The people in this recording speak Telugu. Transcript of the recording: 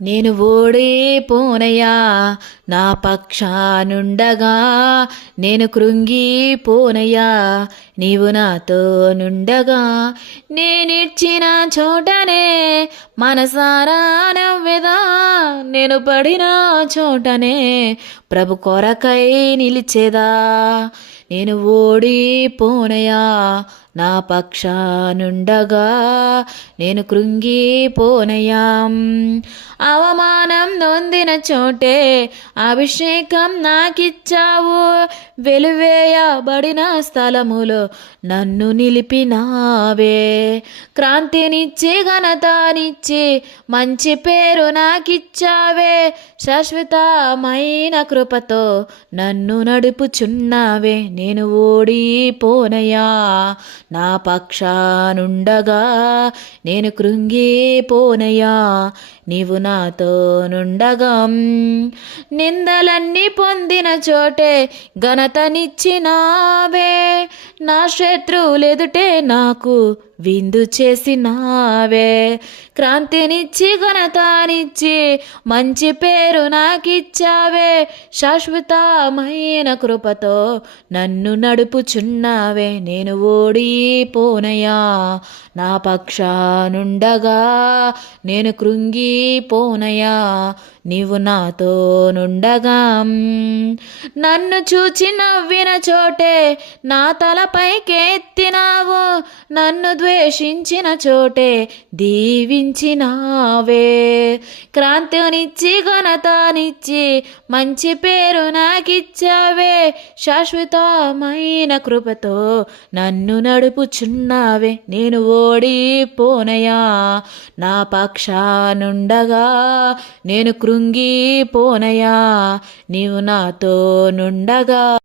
నేను ఓడిపోనయ్యా నా పక్షానుండగా, నేను కృంగిపోనయ్యా నీవు నాతో నుండగా. నేనిచ్చిన చోటనే మనసారా నవ్వెదా, నేను పడిన చోటనే ప్రభు కొరకై నిలిచేదా. నేను ఓడిపోనయ్యా నా పక్షానుండగా, నేను కృంగిపోనయ్యా. అవమానం నొందిన చోటే అభిషేకం నాకిచ్చావు, వెలువేయబడిన స్థలములో నన్ను నిలిపినావే. క్రాంతినిచ్చి ఘనతనిచ్చి మంచి పేరు నాకిచ్చావే, శాశ్వతమైన కృపతో నన్ను నడుపుచున్నావే. నేను ఓడిపోనయ్యా నా పక్షానుండగా, నేను కృంగిపోనయ్యా నీవు నాతో నుండగా. నిందలన్నీ పొందిన చోటే ఘనతనిచ్చినావే, నా శత్రువులెదుటే నాకు విందు చేసినావే. క్రాంతినిచ్చి ఘనతనిచ్చి మంచి పేరు నాకిచ్చావే, శాశ్వతమైన కృపతో నన్ను నడుపుచున్నావే. నేను ఓడిపోనయ్యా నా పక్షానుండగా, నేను కృంగిపోనయ్యా నీవు నాతో నుండగా. నన్ను చూచి నవ్విన చోటే నా తలపైకెత్తినావు, నన్ను ద్వేషించిన చోటే దీవించినావే. క్రాంతినిచ్చి ఘనతనిచ్చి మంచి పేరు నాకిచ్చావే, శాశ్వతమైన కృపతో నన్ను నడుపుచున్నావే. నేను ఓడిపోనయ్యా నా పక్షానుండగా, నేను కృంగిపోనయ్యా నీవు నాతో నుండగా.